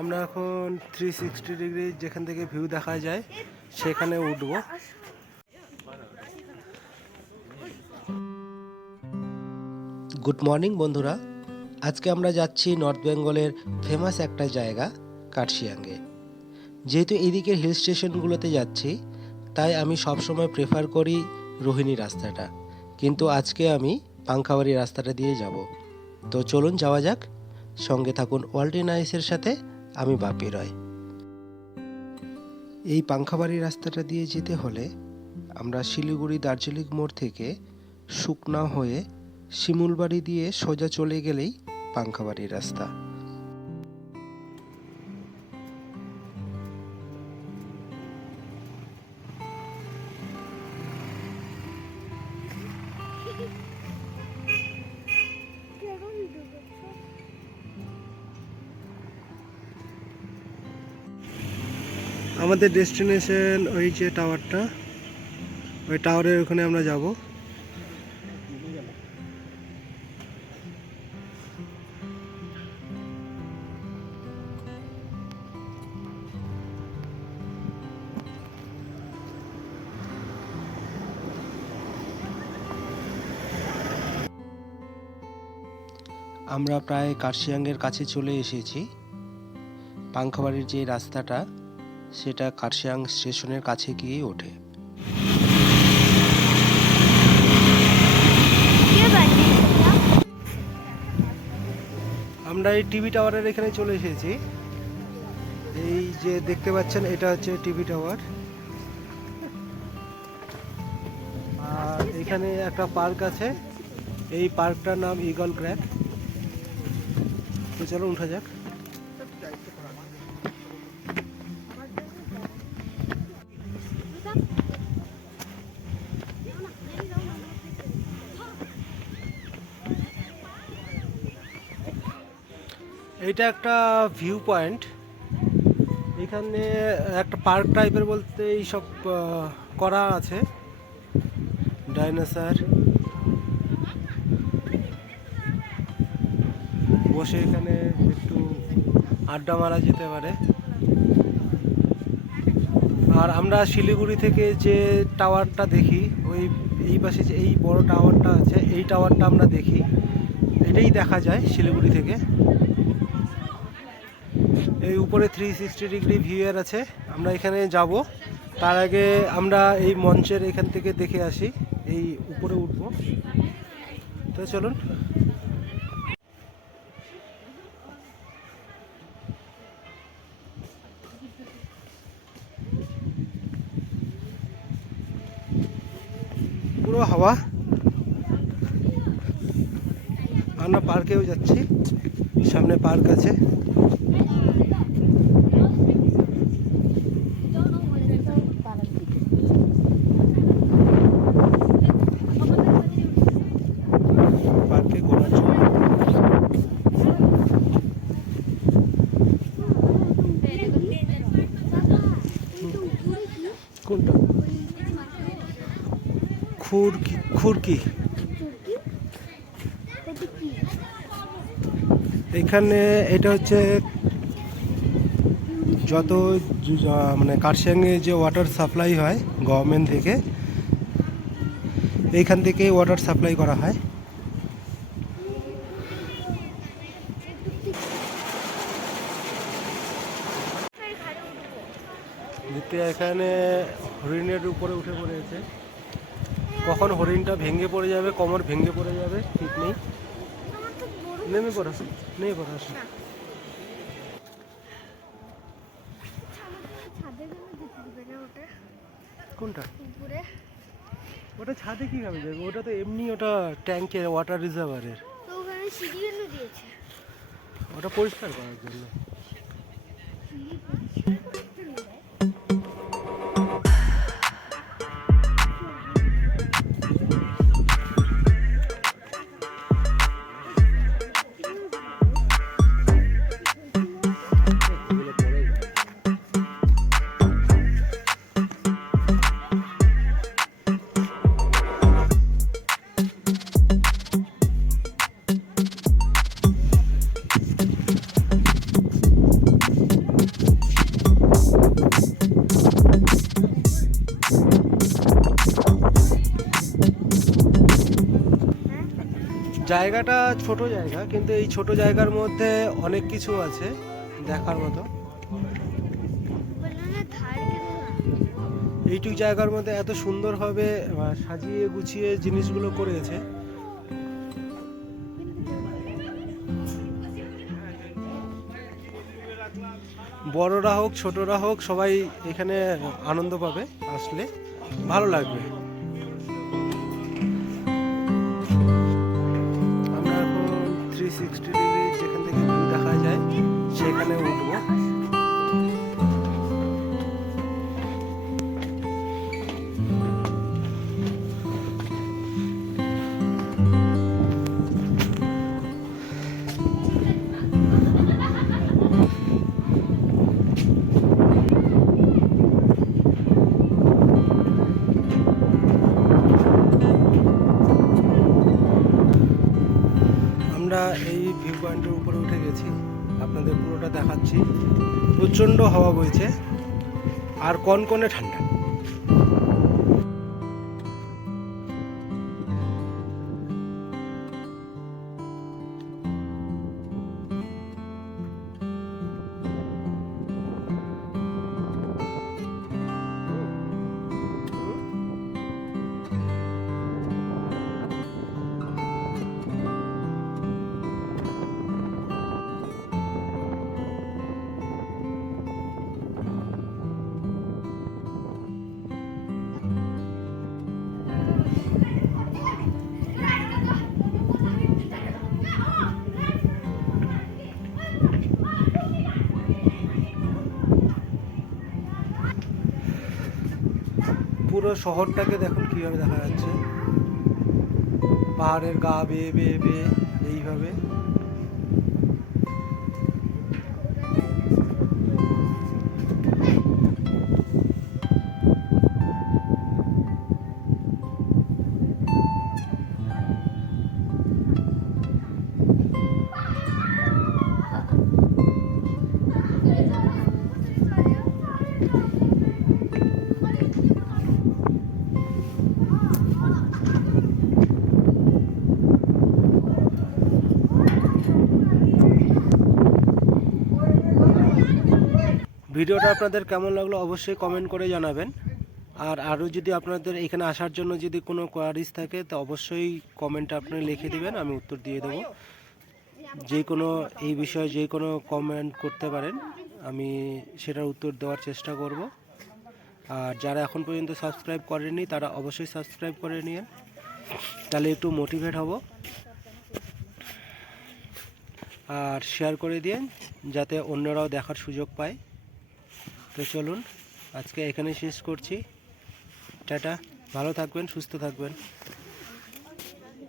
আমরা এখন 360 ডিগ্রি যেখান থেকে ভিউ দেখা যায় সেখানে উঠব। গুড মর্নিং বন্ধুরা, আজকে আমরা যাচ্ছি নর্থ বেঙ্গলের ফেমাস একটা জায়গা কার্শিয়াঙ্গে। যেহেতু এদিকের হিল স্টেশনগুলোতে যাচ্ছি তাই আমি সবসময় প্রেফার করি রোহিণী রাস্তাটা, কিন্তু আজকে আমি পাংখাবাড়ি রাস্তাটা দিয়ে যাব। তো চলুন যাওয়া যাক, সঙ্গে থাকুন ওয়ার্ল্ড নাইসের সাথে। আমি বাপি রয়। এই পাংখাবাড়ি রাস্তাটা দিয়ে যেতে হলে আমরা শিলিগুড়ি দার্জিলিং মোড় থেকে শুকনা হয়ে শিমুলবাড়ি দিয়ে সোজা চলে গেলেই পাংখাবাড়ির রাস্তা। আমাদের ডেস্টিনেশন ওই যে টাওয়ারটা, ওই টাওয়ারের ওখানে আমরা যাব। আমরা প্রায় কার্শিয়াঙ্গের কাছে চলে এসেছি। পাংখাবাড়ির যে রাস্তাটা সেটা কার্শিয়াং স্টেশনের কাছে গিয়েই ওঠে। আমরা এই টিভি টাওয়ারের এখানে চলে এসেছি। এই যে দেখতে পাচ্ছেন এটা হচ্ছে টিভি টাওয়ার, আর এখানে একটা পার্ক আছে। এই পার্কটার নাম ইগল ক্র্যাক। তো চলো উঠা যাক। এটা একটা ভিউ পয়েন্ট। এখানে একটা পার্ক টাইপের বলতে এইসব করা আছে, ডাইনোসর বসে এখানে একটু আড্ডা মারা যেতে পারে। আর আমরা শিলিগুড়ি থেকে যে টাওয়ারটা দেখি, ওই এই পাশে যে এই বড় টাওয়ারটা আছে, এই টাওয়ারটা আমরা দেখি, এটাই দেখা যায় শিলিগুড়ি থেকে। এই উপরে 360 ডিগ্রি ভিউয়ার আছে। আমরা এখানে যাব, তার আগে আমরা এই মঞ্চের এখান থেকে দেখে আসি, এই উপরে উঠব। তো চলুন। পুরো হাওয়া। আমরা পার্কেও যাচ্ছি, সামনে পার্ক আছে। পার্কে ঘোরার জন্য কোনটা খুরকি। এখানে এটা হচ্ছে যত মানে কার্শিয়াঙ্গে যে ওয়াটার সাপ্লাই হয় গভর্নমেন্ট থেকে, এইখান থেকে ওয়াটার সাপ্লাই করা হয়। এখানে হরিণের উপরে উঠে পড়েছে। কখন হরিণটা ভেঙে পড়ে যাবে, কোমর ভেঙে পড়ে যাবে ঠিক নেই। নেমে পড়া, নেমে পড়া। কোনটা? ওটা ছাদে কি ভাবে যাবে? ওটা তো এমনি, ওটা ট্যাঙ্কের ওয়াটার রিজার্ভারের, ওটা পরিষ্কার করার জন্য। জায়গাটা ছোট জায়গা, কিন্তু এই ছোট জায়গার মধ্যে অনেক কিছু আছে দেখার মতো। এইটুক জায়গার মধ্যে এত সুন্দরভাবে সাজিয়ে গুছিয়ে জিনিসগুলো করেছে। বড়রা হোক ছোটরা হোক সবাই এখানে আনন্দ পাবে, আসলে ভালো লাগবে। আমরা এখন 360 ডিগ্রি যেখান থেকে ভিউ দেখা যায় সেখানে উঠবো। আমরা এই ভিউ পয়েন্টের উপরে উঠে গেছি, আপনাদের পুরোটা দেখাচ্ছি। প্রচণ্ড হাওয়া বইছে আর কনকনে ঠান্ডা। পুরো শহরটাকে দেখুন কিভাবে দেখা যাচ্ছে, পাহাড়ের গা বেয়ে বেয়ে বেয়ে এইভাবে। ভিডিওটা আপনাদের কেমন লাগলো অবশ্যই কমেন্ট করে জানাবেন। আর আরও যদি আপনাদের এখানে আসার জন্য যদি কোনো কোয়ারিজ থাকে তো অবশ্যই কমেন্টে আপনি লিখে দেবেন, আমি উত্তর দিয়ে দেবো। যে কোনো এই বিষয়ে যে কোনো কমেন্ট করতে পারেন, আমি সেটার উত্তর দেওয়ার চেষ্টা করব। আর যারা এখন পর্যন্ত সাবস্ক্রাইব করেননি তারা অবশ্যই সাবস্ক্রাইব করে নিন, তাহলে একটু মোটিভেট হব। আর শেয়ার করে দিন যাতে অন্যরাও দেখার সুযোগ পায়। তো চলুন আজকে এখানে শেষ করছি। টাটা, ভালো থাকবেন, সুস্থ থাকবেন।